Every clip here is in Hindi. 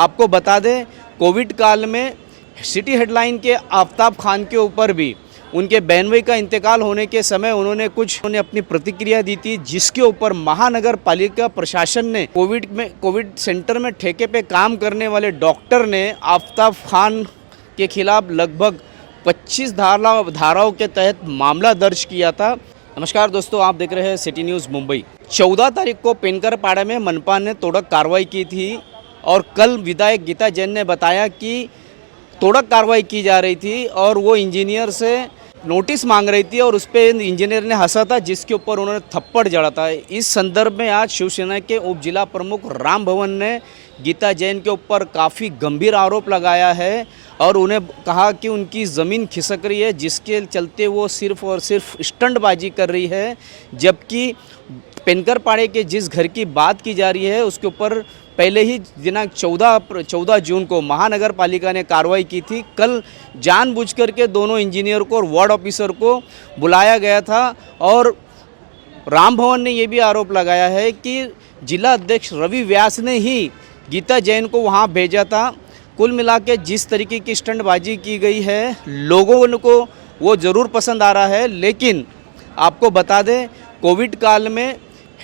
आपको बता दें, कोविड काल में सिटी हेडलाइन के आफताब खान के ऊपर भी उनके बहनोई का इंतकाल होने के समय उन्होंने अपनी प्रतिक्रिया दी थी, जिसके ऊपर महानगर पालिका प्रशासन ने कोविड सेंटर में ठेके पे काम करने वाले डॉक्टर ने आफताब खान के खिलाफ लगभग 25 धाराओं के तहत मामला दर्ज किया था। नमस्कार दोस्तों, आप देख रहे हैं सिटी न्यूज़ मुंबई। 14 तारीख को पेनकरपाड़ा में मनपा ने तोड़क कार्रवाई की थी और कल विधायक गीता जैन ने बताया कि तोड़क कार्रवाई की जा रही थी और वो इंजीनियर से नोटिस मांग रही थी और उस पर इंजीनियर ने हंसा था, जिसके ऊपर उन्होंने थप्पड़ जड़ा था। इस संदर्भ में आज शिवसेना के उप जिला प्रमुख राम भवन ने गीता जैन के ऊपर काफ़ी गंभीर आरोप लगाया है और उन्हें कहा कि उनकी ज़मीन खिसक रही है, जिसके चलते वो सिर्फ और सिर्फ स्टंटबाजी कर रही है। जबकि पेनकरपाड़े के जिस घर की बात की जा रही है उसके ऊपर पहले ही दिनांक 14 जून को महानगर पालिका ने कार्रवाई की थी। कल जानबूझकर के दोनों इंजीनियर को और वार्ड ऑफिसर को बुलाया गया था और राम भवन ने ये भी आरोप लगाया है कि जिला अध्यक्ष रवि व्यास ने ही गीता जैन को वहां भेजा था। कुल मिला के जिस तरीके की स्टंटबाजी की गई है, लोगों को वो ज़रूर पसंद आ रहा है। लेकिन आपको बता दें, कोविड काल में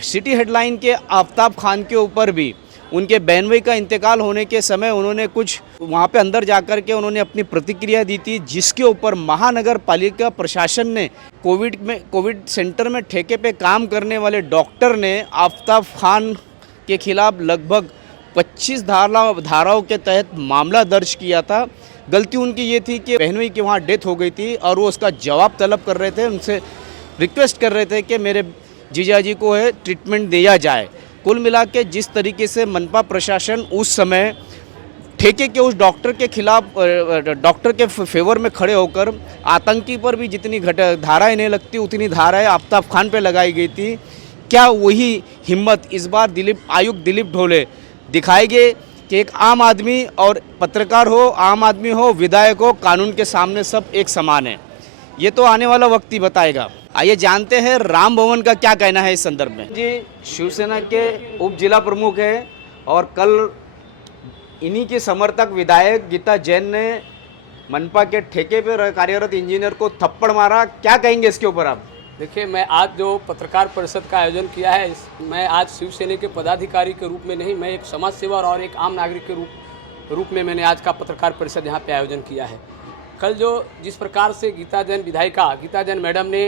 सिटी हेडलाइन के आफताब खान के ऊपर भी उनके बहनोई का इंतकाल होने के समय उन्होंने कुछ वहाँ पे अंदर जाकर के उन्होंने अपनी प्रतिक्रिया दी थी, जिसके ऊपर महानगर पालिका प्रशासन ने कोविड सेंटर में ठेके पे काम करने वाले डॉक्टर ने आफताब खान के खिलाफ लगभग 25 धाराओं के तहत मामला दर्ज किया था। गलती उनकी ये थी कि बहनोई की वहाँ डेथ हो गई थी और वो उसका जवाब तलब कर रहे थे, उनसे रिक्वेस्ट कर रहे थे कि मेरे जीजाजी को है ट्रीटमेंट दिया जाए। कुल मिला के जिस तरीके से मनपा प्रशासन उस समय ठेके के उस डॉक्टर के खिलाफ डॉक्टर के फेवर में खड़े होकर आतंकी पर भी जितनी धाराएं नहीं लगती उतनी धाराएं आफताब खान पे लगाई गई थी, क्या वही हिम्मत इस बार आयुक्त दिलीप ढोले दिखाएंगे कि एक आम आदमी और पत्रकार हो, आम आदमी हो, विधायक हो, कानून के सामने सब एक समान है? ये तो आने वाला वक्त ही बताएगा। आइए जानते हैं राम भवन का क्या कहना है इस संदर्भ में। जी, शिवसेना के उप जिला प्रमुख हैं और कल इन्हीं के समर्थक विधायक गीता जैन ने मनपा के ठेके पर कार्यरत इंजीनियर को थप्पड़ मारा। क्या कहेंगे इसके ऊपर आप? देखिए, मैं आज जो पत्रकार परिषद का आयोजन किया है, मैं आज शिवसेना के पदाधिकारी के रूप में नहीं, मैं एक समाज सेवा और एक आम नागरिक के रूप में मैंने आज का पत्रकार परिषद यहाँ पे आयोजन किया है। कल जो जिस प्रकार से गीता जैन मैडम ने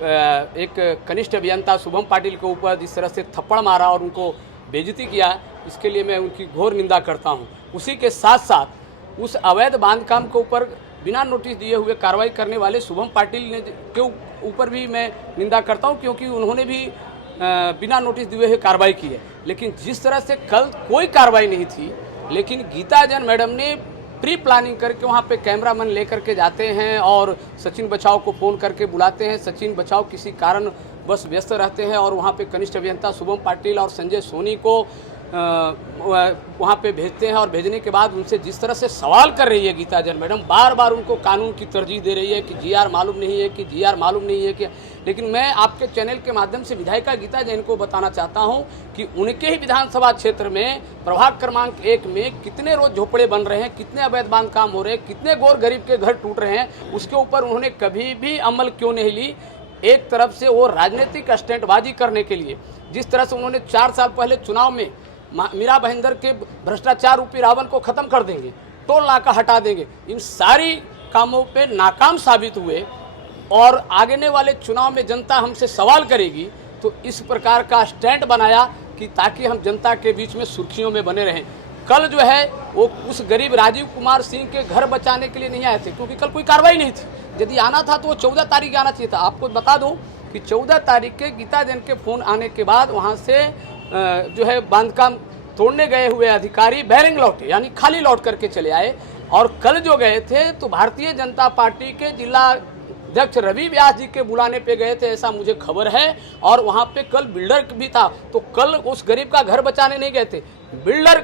एक कनिष्ठ अभियंता शुभम पाटिल के ऊपर जिस तरह से थप्पड़ मारा और उनको बेइज्जती किया, इसके लिए मैं उनकी घोर निंदा करता हूँ। उसी के साथ साथ उस अवैध बांधकाम के ऊपर बिना नोटिस दिए हुए कार्रवाई करने वाले शुभम पाटिल ने के ऊपर भी मैं निंदा करता हूँ, क्योंकि उन्होंने भी बिना नोटिस दिए हुए कार्रवाई की है। लेकिन जिस तरह से कल कोई कार्रवाई नहीं थी, लेकिन गीता जैन मैडम ने प्री प्लानिंग करके वहाँ पे कैमरामैन लेकर के जाते हैं और सचिन बचाव को फ़ोन करके बुलाते हैं। सचिन बचाव किसी कारण बस व्यस्त रहते हैं और वहाँ पे कनिष्ठ अभियंता शुभम पाटिल और संजय सोनी को वहाँ पे भेजते हैं और भेजने के बाद उनसे जिस तरह से सवाल कर रही है गीता जैन मैडम, बार बार उनको कानून की तरजीह दे रही है कि जीआर मालूम नहीं है, कि जीआर मालूम नहीं है कि। लेकिन मैं आपके चैनल के माध्यम से विधायिका गीता जैन को बताना चाहता हूं कि उनके ही विधानसभा क्षेत्र में प्रभाग क्रमांक 1 में कितने रोज झोपड़े बन रहे हैं, कितने अवैध बांधकाम हो रहे हैं, कितने गौर गरीब के घर टूट रहे हैं, उसके ऊपर उन्होंने कभी भी अमल क्यों नहीं ली। एक तरफ से वो राजनीतिक स्टंटबाजी करने के लिए जिस तरह से उन्होंने 4 साल पहले चुनाव में मीरा भाईंदर के भ्रष्टाचार रूपी रावण को खत्म कर देंगे, टोल नाका हटा देंगे, इन सारी कामों पे नाकाम साबित हुए और आगे वाले चुनाव में जनता हमसे सवाल करेगी तो इस प्रकार का स्टैंड बनाया कि ताकि हम जनता के बीच में सुर्खियों में बने रहें। कल जो है वो उस गरीब राजीव कुमार सिंह के घर बचाने के लिए नहीं आए थे, क्योंकि कल कोई कार्रवाई नहीं थी। यदि आना था तो वो 14 तारीख आना चाहिए था। आपको बता दूं कि 14 तारीख के गीता जैन के फ़ोन आने के बाद वहाँ से जो है बांधकाम तोड़ने गए हुए अधिकारी बैरिंग लौटे, यानी खाली लौट करके चले आए। और कल जो गए थे तो भारतीय जनता पार्टी के जिला अध्यक्ष रवि व्यास जी के बुलाने पे गए थे, ऐसा मुझे खबर है। और वहाँ पे कल बिल्डर भी था, तो कल उस गरीब का घर बचाने नहीं गए थे, बिल्डर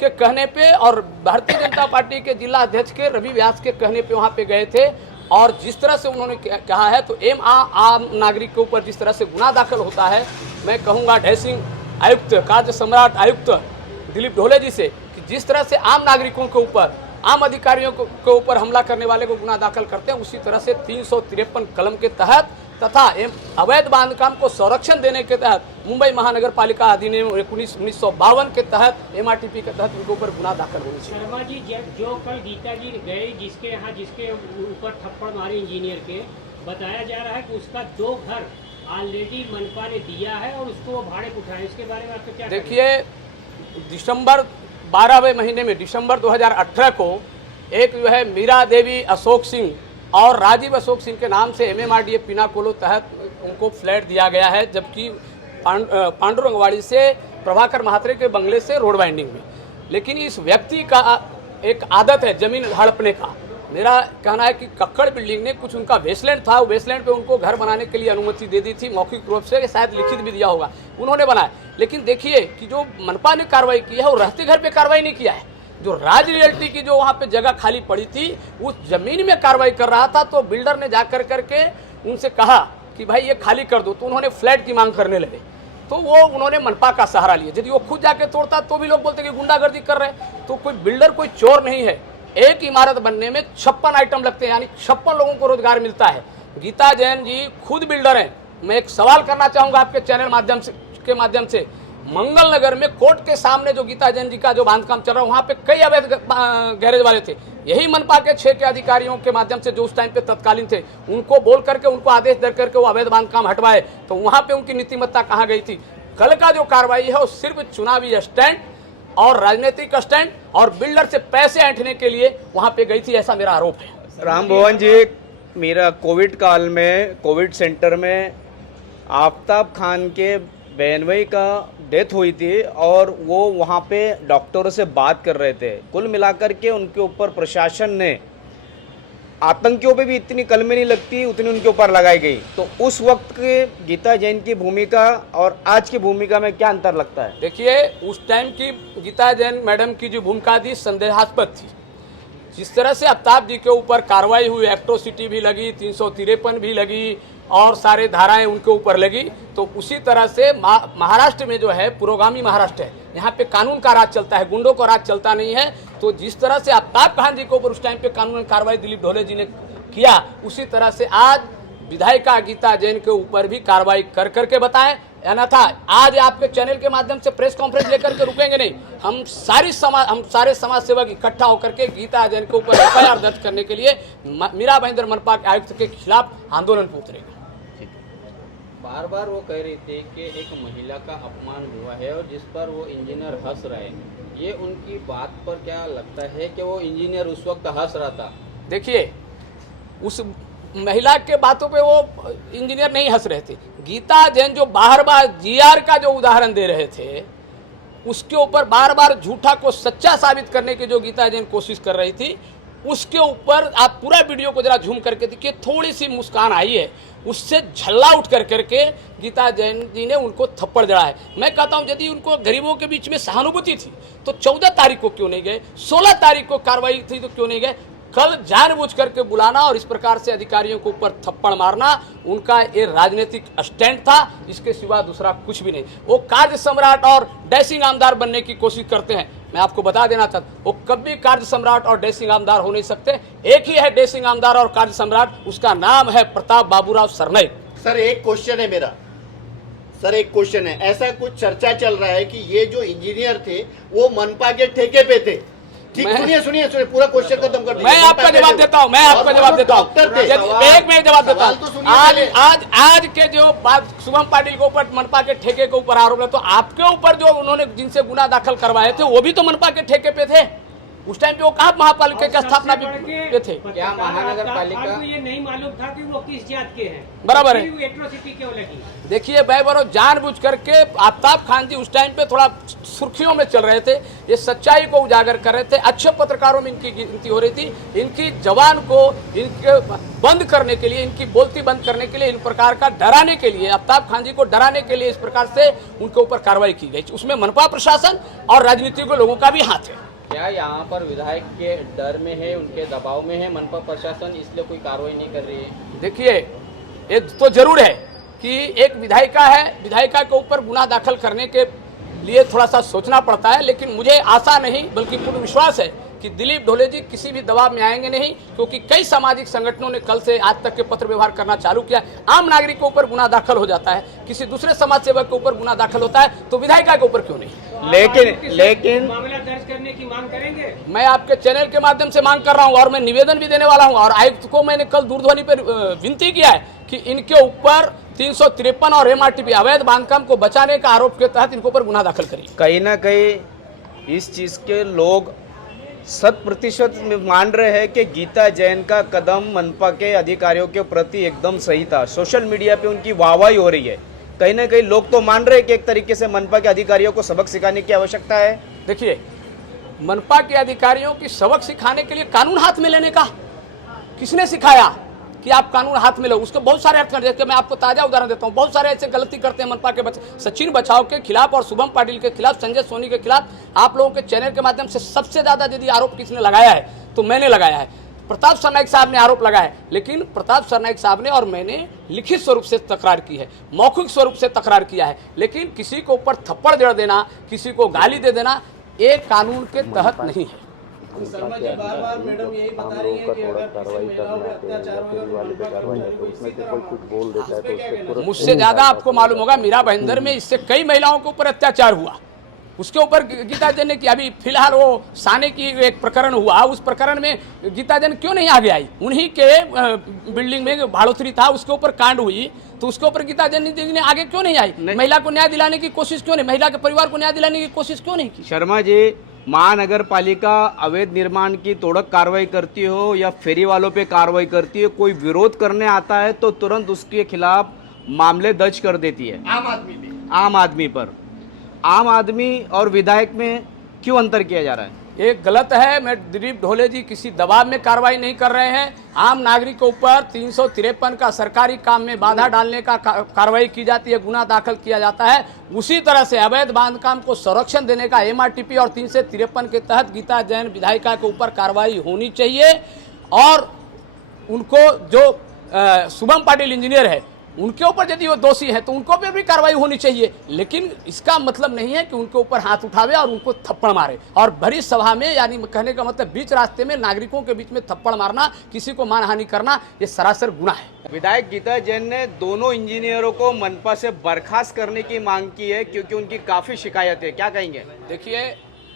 के कहने पे और भारतीय जनता पार्टी के जिला अध्यक्ष के रवि व्यास के कहने पे वहाँ पे गए थे। और जिस तरह से उन्होंने कहा है तो आम नागरिक के ऊपर जिस तरह से गुनाह दाखिल होता है, मैं कहूँगा ढय सिंह आयुक्त, कार्य सम्राट आयुक्त दिलीप ढोले जी से कि जिस तरह से आम नागरिकों के ऊपर, आम अधिकारियों के ऊपर हमला करने वाले को गुनाह दाखिल करते हैं, उसी तरह से 353 कलम के तहत तथा अवैध बांधकाम को संरक्षण देने के तहत मुंबई महानगर पालिका अधिनियम 1952 के तहत MRTP के तहत उनके ऊपर गुनाह दाखिल होनी चाहिए। शर्मा जी, जो कल गीता जी गए जिसके ऊपर थप्पड़ मारे इंजीनियर के, बताया जा रहा है कि उसका 2 घर ऑलरेडी मनपा ने दिया है और उसको वो भाड़े पर उठाए। इसके बारे में आपको क्या? देखिए, दिसंबर 12वें महीने में दिसंबर 2018 को एक जो है मीरा देवी अशोक सिंह और राजीव अशोक सिंह के नाम से MMRDA पिनाकोलो तहत उनको फ्लैट दिया गया है, जबकि पांडुरंगवाड़ी से प्रभाकर महात्रे के बंगले से रोड बाइंडिंग में। लेकिन इस व्यक्ति का एक आदत है जमीन हड़पने का। मेरा कहना है कि कक्कड़ बिल्डिंग ने कुछ उनका वेस्टलैंड था, वो वेस्टलैंड पे उनको घर बनाने के लिए अनुमति दे दी थी मौखिक रूप से, शायद लिखित भी दिया होगा, उन्होंने बनाया। लेकिन देखिए कि जो मनपा ने कार्रवाई की है वो रहते घर पे कार्रवाई नहीं किया है। जो राज रियल्टी की जो वहाँ पे जगह खाली पड़ी थी उस जमीन में कार्रवाई कर रहा था, तो बिल्डर ने जाकर करके उनसे कहा कि भाई ये खाली कर दो, तो उन्होंने फ्लैट की मांग करने लगे। तो वो उन्होंने मनपा का सहारा लिया। यदि वो खुद जाके तोड़ता तो भी लोग बोलते कि गुंडागर्दी कर रहे हैं। तो कोई बिल्डर कोई चोर नहीं है। एक इमारत बनने में 56 आइटम लगते हैं, यानी 56 लोगों को रोजगार मिलता है। गीता जैन जी खुद बिल्डर हैं। मैं एक सवाल करना चाहूंगा आपके चैनल माध्यम से मंगल नगर में कोर्ट के सामने जो गीता जैन जी का जो बांधकाम चल रहा है, वहां पे कई अवैध गैरेज वाले थे। यही मनपा के 6 के अधिकारियों के माध्यम से जो उस टाइम पे तत्कालीन थे, उनको बोल करके उनको आदेश दे करके वो अवैध बांधकाम हटवाए। तो वहां पे उनकी नीतिमत्ता कहाँ गई थी? कल का जो कार्रवाई है वो सिर्फ चुनावी स्टैंड और राजनीतिक स्टैंड और बिल्डर से पैसे ऐंठने के लिए वहां पे गई थी, ऐसा मेरा आरोप है। राम भवन जी, मेरा कोविड काल में कोविड सेंटर में आफ्ताब खान के बहनोई का डेथ हुई थी और वो वहाँ पे डॉक्टरों से बात कर रहे थे। कुल मिलाकर के उनके ऊपर प्रशासन ने, आतंकियों पे भी इतनी कलमें नहीं लगती उतनी उनके ऊपर लगाई गई। तो उस वक्त के गीता जैन की भूमिका और आज की भूमिका में क्या अंतर लगता है? देखिए, उस टाइम की गीता जैन मैडम की जो भूमिका थी संदेहास्पद थी। जिस तरह से आफ्ताब जी के ऊपर कार्रवाई हुई, एट्रोसिटी भी लगी, 353 भी लगी और सारे धाराएं उनके ऊपर लगी, तो उसी तरह से महाराष्ट्र में जो है पुरोगामी महाराष्ट्र है, यहाँ पे कानून का राज चलता है, गुंडों का राज चलता नहीं है। तो जिस तरह से आफ्ताब खान जी के ऊपर उस टाइम पे कानूनी कार्रवाई दिलीप ढोले जी ने किया, उसी तरह से आज विधायिका गीता जैन के ऊपर भी कार्रवाई कर करके बताएं। अन्यथा आज आपके चैनल के माध्यम से प्रेस कॉन्फ्रेंस लेकर के रुकेंगे नहीं। हम सारे समाज सेवक इकट्ठा होकर के गीता जैन के ऊपर FIR दर्ज करने के लिए मीरा भाईंदर मनपा के आयुक्त के खिलाफ आंदोलन पर उतरेंगे। बार बार वो कह रही थी कि एक महिला का अपमान हुआ है और जिस पर वो इंजीनियर हंस रहे हैं। ये उनकी बात पर क्या लगता है कि वो इंजीनियर उस वक्त हंस रहा था? देखिए, उस महिला के बातों पे वो इंजीनियर नहीं हंस रहे थे। गीता जैन जो बार बार GR का जो उदाहरण दे रहे थे, उसके ऊपर बार बार झूठा को सच्चा साबित करने की जो गीता जैन कोशिश कर रही थी, उसके ऊपर आप पूरा वीडियो को जरा झूम करके देखिए, थोड़ी सी मुस्कान आई है, उससे झल्ला उठ करके गीता जैन जी ने उनको थप्पड़ जड़ा है। मैं कहता हूं यदि उनको गरीबों के बीच में सहानुभूति थी तो 14 तारीख को क्यों नहीं गए? 16 तारीख को कार्रवाई थी तो क्यों नहीं गए? कल जानबूझ करके बुलाना और इस प्रकार से अधिकारियों के ऊपर थप्पड़ मारना उनका ये राजनीतिक स्टैंड था, इसके सिवा दूसरा कुछ भी नहीं। वो कार्य सम्राट और डैशिंग आमदार बनने की कोशिश करते हैं। मैं आपको बता देना चाहता हूं, वो कभी कार्य सम्राट और डैशिंग आमदार हो नहीं सकते। एक ही है डैशिंग आमदार और कार्य सम्राट, उसका नाम है प्रताप बाबूराव सरनाईक। सर एक क्वेश्चन है मेरा, ऐसा कुछ चर्चा चल रहा है कि ये जो इंजीनियर थे वो मनपा के ठेके पे थे। ठीक, सुनिए पूरा क्वेश्चन खत्म कर दीजिए। मैं आपका जवाब देता हूं, एक मैं जवाब देता हूं। आज के जो बात शुभम पाटिल के ऊपर मनपा के ठेके के ऊपर आरोप है, तो आपके ऊपर जो उन्होंने जिनसे गुना दाखिल करवाए थे वो भी तो मनपा के ठेके पे थे। उस टाइम पे वो कहा महापालिका की स्थापना पे थे। क्या महानगर पालिका को ये नहीं मालूम था कि वो किस जात के हैं? बराबर है। एट्रोसिटी क्यों लगी? देखिए, बैबरो जानबूझ करके आफ्ताब खान जी उस टाइम पे थोड़ा सुर्खियों में चल रहे थे, ये सच्चाई को उजागर कर रहे थे। अच्छे पत्रकारों में इनकी गिनती हो रही थी। इनकी जवान को इनके बंद करने के लिए, इनकी बोलती बंद करने के लिए, इन प्रकार का डराने के लिए, आफ्ताब खान जी को डराने के लिए इस प्रकार से उनके ऊपर कार्रवाई की गई। उसमें मनपा प्रशासन और राजनीतिक लोगों का भी हाथ है। क्या यहाँ पर विधायक के डर में है, उनके दबाव में है मनपा प्रशासन, इसलिए कोई कार्रवाई नहीं कर रही है? देखिए, ये तो जरूर है कि एक विधायिका है, विधायिका के ऊपर गुनाह दाखिल करने के लिए थोड़ा सा सोचना पड़ता है। लेकिन मुझे आशा नहीं बल्कि पूर्ण विश्वास है कि दिलीप ढोले जी किसी भी दबाव में आएंगे नहीं, क्योंकि कई सामाजिक संगठनों ने कल से आज तक के पत्र व्यवहार करना चालू किया। आम नागरिक के ऊपर गुना दाखिल हो जाता है, किसी दूसरे समाज सेवक के ऊपर गुना दाखिल होता है, तो विधायिका के ऊपर क्यों नहीं? लेकिन मामला दर्ज करने की मांग करेंगे। मैं आपके चैनल के माध्यम से मांग कर रहा हूं और मैं निवेदन भी देने वाला हूं, और आयुक्त को मैंने कल दूरध्वनि पर विनती किया है कि इनके ऊपर 353 और MRTP अवैध बांधकाम को बचाने का आरोप के तहत इनके ऊपर गुना दाखिल करिए। कहीं ना कहीं इस चीज के लोग 100% में मान रहे हैं कि गीता जैन का कदम मनपा के अधिकारियों के प्रति एकदम सही था। सोशल मीडिया पे उनकी वाहवाही हो रही है। कहीं ना कहीं लोग तो मान रहे हैं कि एक तरीके से मनपा के अधिकारियों को सबक सिखाने की आवश्यकता है। देखिए, मनपा के अधिकारियों की सबक सिखाने के लिए कानून हाथ में लेने का किसने सिखाया कि आप कानून हाथ में लो? उसके बहुत सारे अर्थ करते हैं। मैं आपको ताजा उदाहरण देता हूं। बहुत सारे ऐसे गलती करते हैं मनपा के बच्चे। सचिन बचाव के खिलाफ और शुभम पाटिल के खिलाफ, संजय सोनी के खिलाफ आप लोगों के चैनल के माध्यम से सबसे ज्यादा यदि आरोप किसने लगाया है तो मैंने लगाया है। प्रताप सरनाइक साहब ने आरोप लगाया है, लेकिन प्रताप सरनाइक साहब ने और मैंने लिखित स्वरूप से तकरार की है, मौखिक स्वरूप से तकरार किया है। लेकिन किसी को ऊपर थप्पड़ जड़ देना, किसी को गाली दे देना, एक कानून के तहत नहीं है। शर्मा जी बार-बार मैडम यही बता रही हैं कि अगर किसी महिलाओं पे अत्याचार होगा तो इसी तरह कुछ बोल देता है तो उसके पूरा मुझसे ज्यादा आपको मालूम होगा, मीरा भाईंदर में इससे कई महिलाओं के ऊपर अत्याचार हुआ। उसके ऊपर गीता जैन ने की, अभी फिलहाल वो साने की एक प्रकरण हुआ, उस प्रकरण में गीता जैन क्यों नहीं आगे आई? उन्हीं के बिल्डिंग में भाड़ोतरी था, उसके ऊपर कांड हुई, तो उसके ऊपर गीता जैन ने आगे क्यों नहीं आई? महिला को न्याय दिलाने की कोशिश क्यों नहीं? महिला के परिवार को न्याय दिलाने की कोशिश क्यों नहीं की? शर्मा जी, महानगर पालिका अवैध निर्माण की तोड़क कार्रवाई करती हो या फेरी वालों पे कार्रवाई करती है, कोई विरोध करने आता है तो तुरंत उसके खिलाफ मामले दर्ज कर देती है। आम आदमी पर। आम आदमी और विधायक में क्यों अंतर किया जा रहा है? एक गलत है। मैं दिलीप ढोले जी किसी दबाव में कार्रवाई नहीं कर रहे हैं। आम नागरिक के ऊपर 353 का सरकारी काम में बाधा डालने का कार्रवाई की जाती है, गुना दाखिल किया जाता है। उसी तरह से अवैध बांधकाम को संरक्षण देने का MRTP और 353 के तहत गीता जैन विधायिका के ऊपर कार्रवाई होनी चाहिए। और उनको जो शुभम पाटिल इंजीनियर है उनके ऊपर यदि वो दोषी है तो उनको पे भी कार्रवाई होनी चाहिए। लेकिन इसका मतलब नहीं है कि उनके ऊपर हाथ उठावे और उनको थप्पड़ मारे। और भरी सभा में, यानी कहने का मतलब बीच रास्ते में नागरिकों के बीच में थप्पड़ मारना, किसी को मानहानि करना, ये सरासर गुनाह है। विधायक गीता जैन ने दोनों इंजीनियरों को मनपा से बर्खास्त करने की मांग की है क्योंकि उनकी काफी शिकायत है। क्या कहेंगे? देखिए,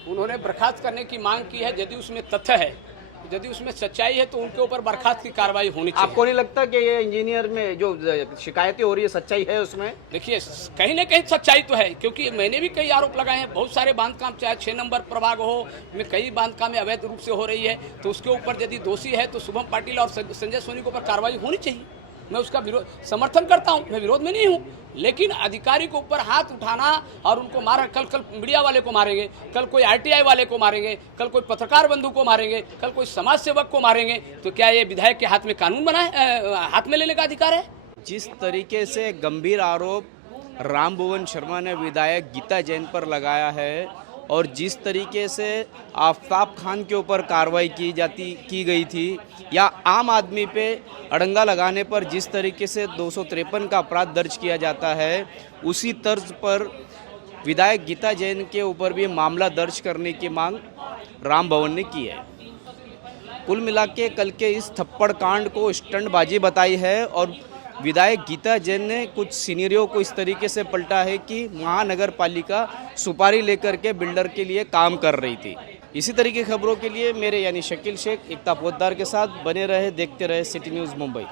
उन्होंने बर्खास्त करने की मांग की है। यदि उसमें तथ्य है, यदि उसमें सच्चाई है तो उनके ऊपर बर्खास्त की कार्रवाई होनी चाहिए। आपको नहीं लगता कि ये इंजीनियर में जो शिकायतें हो रही है सच्चाई है उसमें? देखिए, कहीं ना कहीं सच्चाई तो है, क्योंकि मैंने भी कई आरोप लगाए हैं। बहुत सारे बांधकाम, चाहे 6 नंबर प्रभाग हो में कई बांधकाम अवैध रूप से हो रही है, तो उसके ऊपर यदि दोषी है तो शुभम पाटिल और संजय सोनी के ऊपर कार्रवाई होनी चाहिए। मैं उसका विरोध समर्थन करता हूं, मैं विरोध में नहीं हूं। लेकिन अधिकारी के ऊपर हाथ उठाना और उनको मार, कल मीडिया वाले को मारेंगे, कल कोई RTI वाले को मारेंगे, कल कोई पत्रकार बंधु को मारेंगे, कल कोई समाज सेवक को मारेंगे, तो क्या ये विधायक के हाथ में कानून बना है, हाथ में लेने का अधिकार है? जिस तरीके से गंभीर आरोप रामभुवन शर्मा ने विधायक गीता जैन पर लगाया है और जिस तरीके से आफ्ताब खान के ऊपर कार्रवाई की गई थी, या आम आदमी पे अड़ंगा लगाने पर जिस तरीके से 253 का अपराध दर्ज किया जाता है, उसी तर्ज पर विधायक गीता जैन के ऊपर भी मामला दर्ज करने की मांग राम भवन ने की है। कुल मिला के कल के इस थप्पड़ कांड को स्टंटबाजी बताई है और विधायक गीता जैन ने कुछ सीनियरों को इस तरीके से पलटा है कि महानगर पालिका सुपारी लेकर के बिल्डर के लिए काम कर रही थी। इसी तरीके खबरों के लिए मेरे यानी शकील शेख, एकता पोद्दार के साथ बने रहे, देखते रहे सिटी न्यूज़ मुंबई।